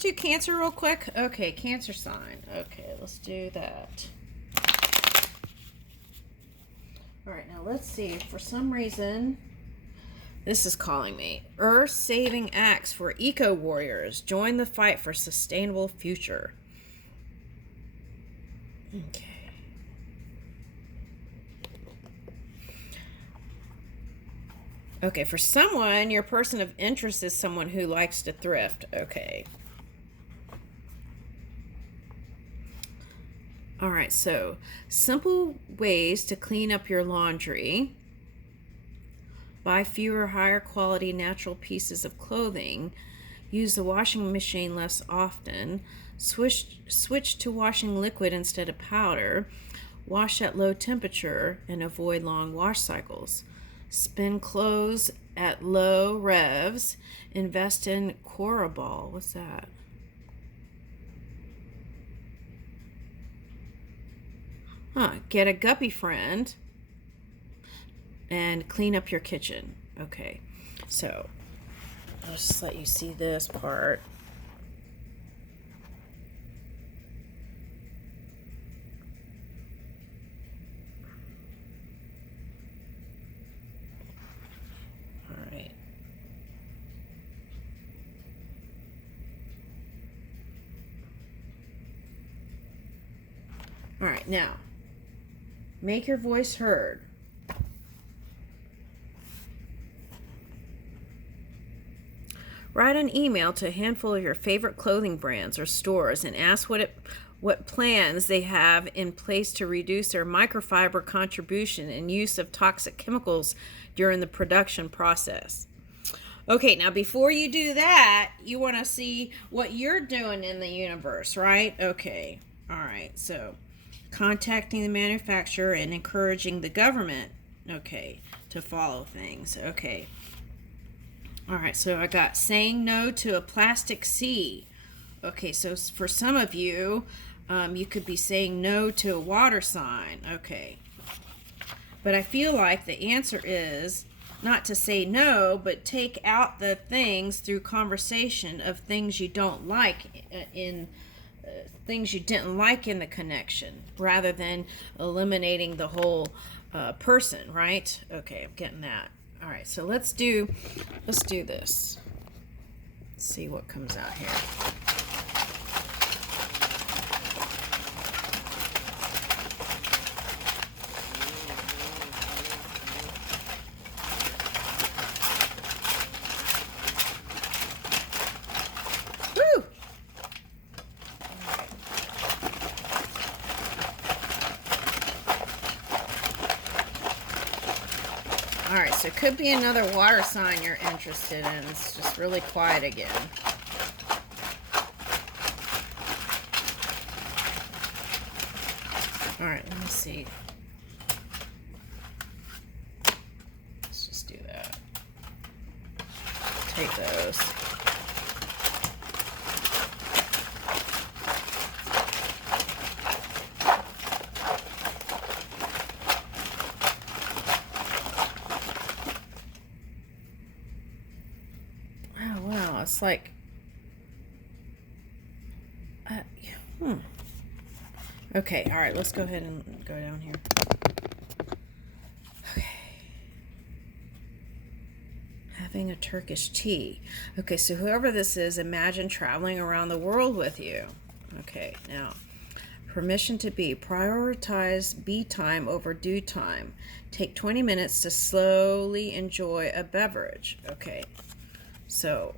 Do Cancer real quick. Okay, Cancer sign. Okay, let's do that. All right, now let's see. For some reason, this is calling me. Earth-saving acts for eco-warriors. Join the fight for sustainable future. Okay. Okay, for someone, your person of interest is someone who likes to thrift. Okay. All right, so simple ways to clean up your laundry. Buy fewer, higher quality natural pieces of clothing. Use the washing machine less often. Switch to washing liquid instead of powder. Wash at low temperature and avoid long wash cycles. Spin clothes at low revs. Invest in Coraball. What's that? Get a guppy friend and clean up your kitchen. Okay, so I'll just let you see this part. All right. All right, now make your voice heard. Write an email to a handful of your favorite clothing brands or stores and ask what plans they have in place to reduce their microfiber contribution and use of toxic chemicals during the production process. Okay, now before you do that, you want to see what you're doing in the universe, right? Okay, all right, so contacting the manufacturer and encouraging the government, okay, to follow things, okay. All right, so I got saying no to a plastic sea. Okay, so for some of you, you could be saying no to a water sign. Okay. But I feel like the answer is not to say no, but take out the things through conversation of things you don't like in things you didn't like in the connection, rather than eliminating the whole person, right? Okay, I'm getting that. All right, so let's do this. Let's see what comes out here. Woo! All right, so it could be another water sign you're interested in. It's just really quiet again. All right, let me see. Let's just do that. Take those. Wow, it's like, Okay, all right, let's go ahead and go down here. Okay. Having a Turkish tea. Okay, so whoever this is, imagine traveling around the world with you. Okay, now, permission to be. Prioritize be time over do time. Take 20 minutes to slowly enjoy a beverage. Okay, so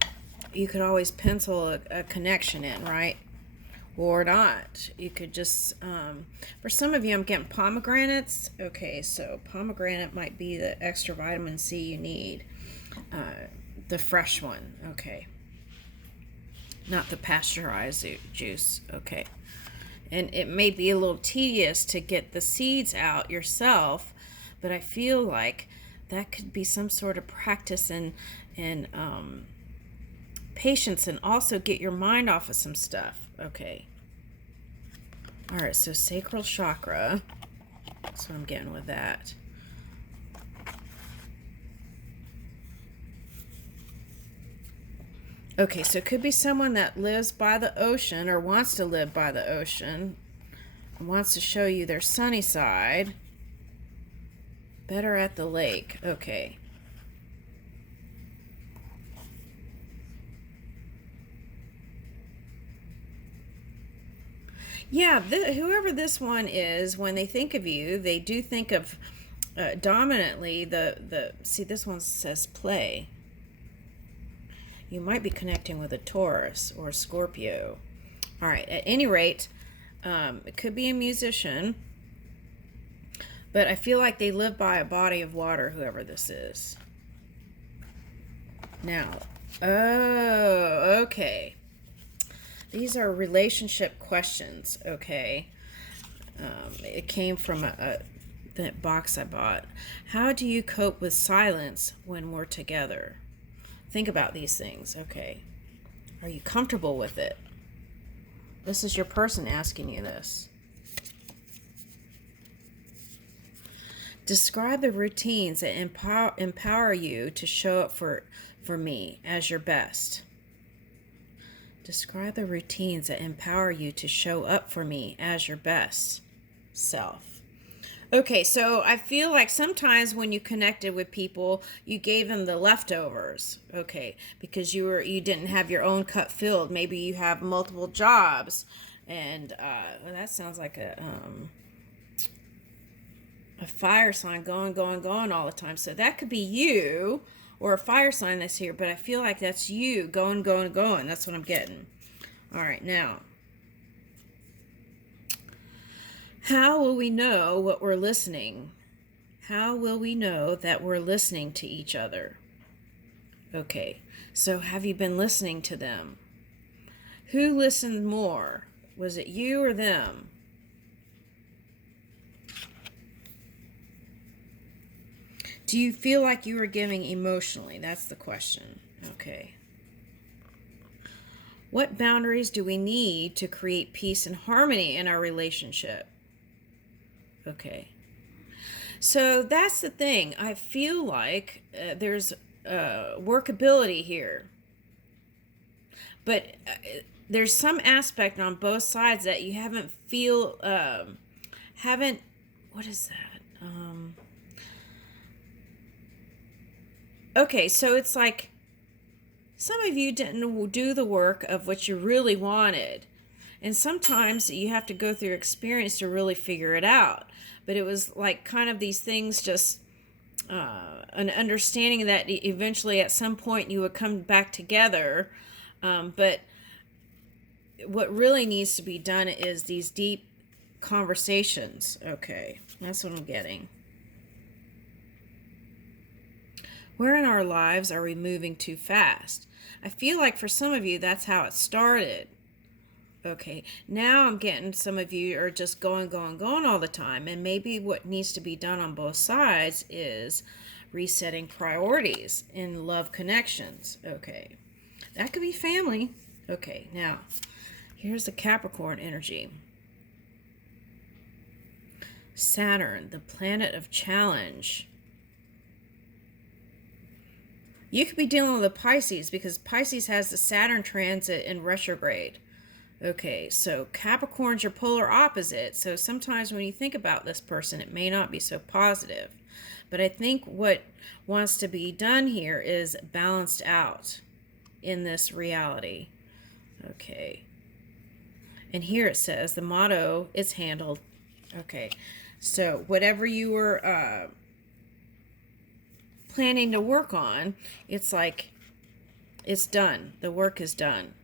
you could always pencil a connection in, right? Or not. You could just, for some of you, I'm getting pomegranates. Okay, so pomegranate might be the extra vitamin C you need. The fresh one, okay. Not the pasteurized juice, okay. And it may be a little tedious to get the seeds out yourself, but I feel like that could be some sort of practice and patience, and also get your mind off of some stuff. Okay. All right, so sacral chakra. That's what I'm getting with that. Okay, so it could be someone that lives by the ocean or wants to live by the ocean, wants to show you their sunny side. Better at the lake. Okay. Yeah, whoever this one is, when they think of you, they do think of dominantly the see, this one says play. You might be connecting with a Taurus or a Scorpio. All right, at any rate, it could be a musician, but I feel like they live by a body of water, whoever this is. Now, oh, okay. These are relationship questions, okay? It came from that box I bought. How do you cope with silence when we're together? Think about these things, okay? Are you comfortable with it? This is your person asking you this. Describe the routines that empower you to show up for me as your best. Describe the routines that empower you to show up for me as your best self. Okay, so I feel like sometimes when you connected with people, you gave them the leftovers, okay, because you didn't have your own cup filled. Maybe you have multiple jobs, and well, that sounds like a fire sign going all the time. So that could be you, or a fire sign that's here, but I feel like that's you going. That's what I'm getting. All right, now, how will we know what we're listening? How will we know that we're listening to each other? Okay, so have you been listening to them? Who listened more? Was it you or them? Do you feel like you were giving emotionally? That's the question. Okay. What boundaries do we need to create peace and harmony in our relationship? Okay. So that's the thing. I feel like there's workability here. But there's some aspect on both sides that you haven't, what is that? Okay, so it's like some of you didn't do the work of what you really wanted. And sometimes you have to go through experience to really figure it out. But it was like kind of these things, just an understanding that eventually at some point you would come back together. But what really needs to be done is these deep conversations. Okay, that's what I'm getting. Where in our lives are we moving too fast? I feel like for some of you, that's how it started. Okay, now I'm getting some of you are just going all the time. And maybe what needs to be done on both sides is resetting priorities in love connections. Okay, that could be family. Okay, now here's the Capricorn energy. Saturn, the planet of challenge. You could be dealing with a Pisces because Pisces has the Saturn transit in retrograde. Okay, so Capricorn's your polar opposite. So sometimes when you think about this person, it may not be so positive. But I think what wants to be done here is balanced out in this reality. Okay. And here it says the motto is handled. Okay, so whatever you were planning to work on, it's like it's done. The work is done.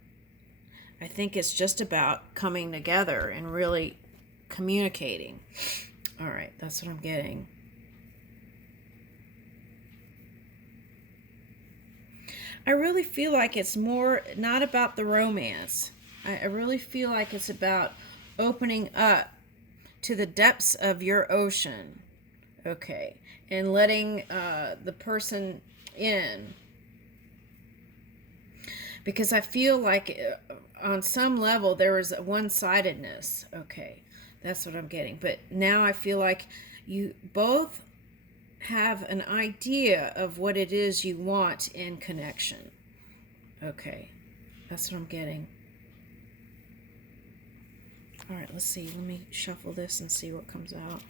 I think it's just about coming together and really communicating. All right, that's what I'm getting. I really feel like it's more not about the romance. I really feel like it's about opening up to the depths of your ocean. Okay, and letting the person in. Because I feel like on some level there was a one-sidedness. Okay, that's what I'm getting. But now I feel like you both have an idea of what it is you want in connection. Okay, That's what I'm getting. All right, let's see. Let me shuffle this and see what comes out.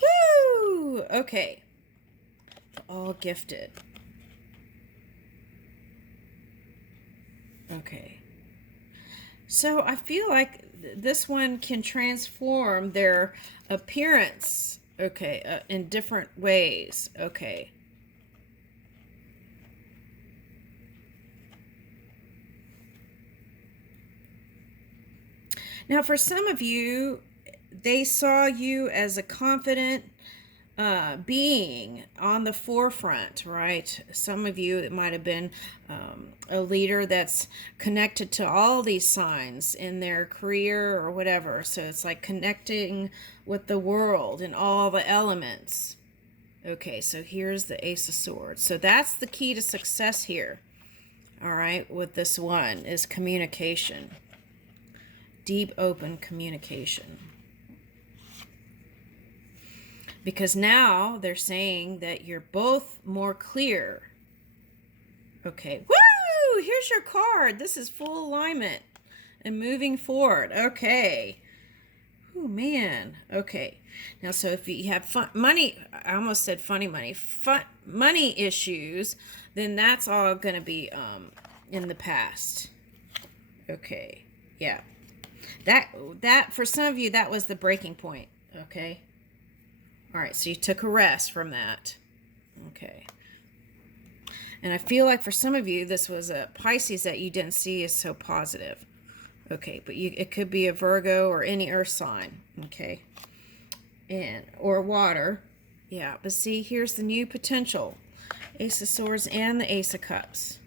Woo! Okay. All gifted. Okay. So I feel like this one can transform their appearance, okay, in different ways. Okay. Now, for some of you, they saw you as a confident being on the forefront, right? Some of you, it might have been a leader that's connected to all these signs in their career or whatever. So it's like connecting with the world and all the elements. Okay, so here's the Ace of Swords. So that's the key to success here. All right, with this one is communication. Deep, open communication. Because now they're saying that you're both more clear. Okay. Woo! Here's your card. This is full alignment and moving forward. Okay. Oh, man. Okay. Now, so if you have money, I almost said funny money, money issues, then that's all going to be in the past. Okay. Yeah. That for some of you, that was the breaking point. Okay. All right, so you took a rest from that. Okay. And I feel like for some of you, this was a Pisces that you didn't see as so positive. Okay, but it could be a Virgo or any earth sign. Okay. Or water. Yeah, but see, here's the new potential. Ace of Swords and the Ace of Cups.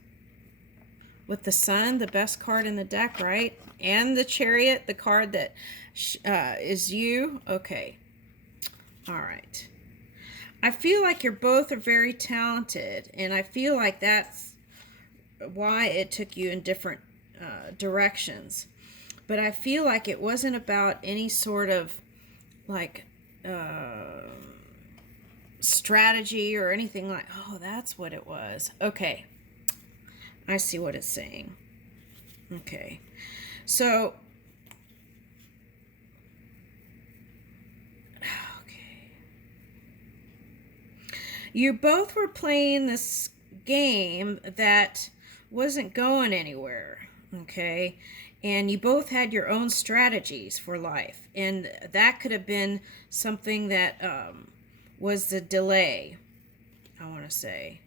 With the Sun, the best card in the deck, right? And the Chariot, the card that is you. Okay. All right. I feel like you're both are very talented, and I feel like that's why it took you in different directions. But I feel like it wasn't about any sort of like strategy or anything like, oh, that's what it was. Okay. I see what it's saying. Okay. So you both were playing this game that wasn't going anywhere, okay? And you both had your own strategies for life. And that could have been something that was the delay, I want to say.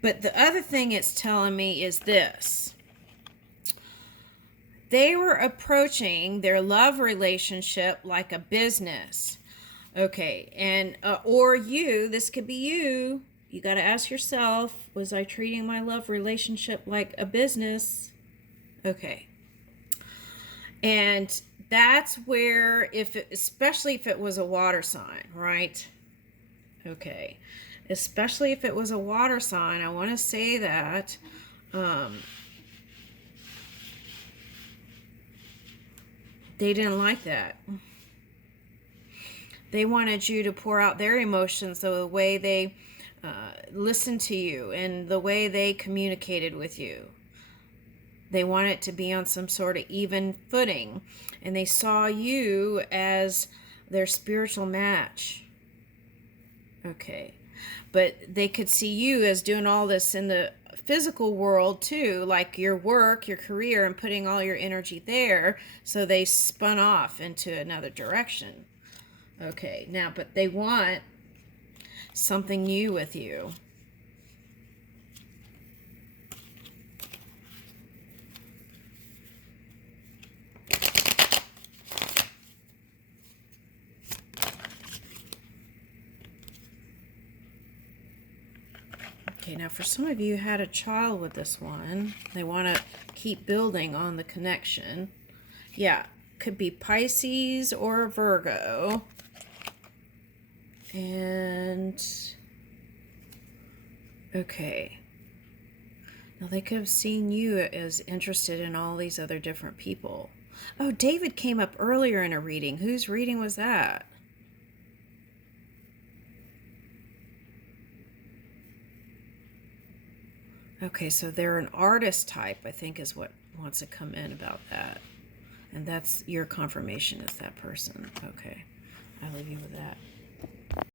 But the other thing it's telling me is this. They were approaching their love relationship like a business. Okay, and or you, this could be you. You got to ask yourself, was I treating my love relationship like a business? Okay. And that's where, especially if it was a water sign, right? Okay. Especially if it was a water sign, I want to say that they didn't like that. They wanted you to pour out their emotions, the way they listened to you and the way they communicated with you. They wanted to be on some sort of even footing, and they saw you as their spiritual match. Okay. But they could see you as doing all this in the physical world too, like your work, your career, and putting all your energy there. So they spun off into another direction. Okay, now, but they want something new with you. Okay, now for some of you who had a child with this one, they want to keep building on the connection. Yeah, could be Pisces or Virgo. And okay. Now, they could have seen you as interested in all these other different people. Oh, David came up earlier in a reading. Whose reading was that? Okay, so they're an artist type, I think, is what wants to come in about that. And that's your confirmation is that person. Okay, I'll leave you with that.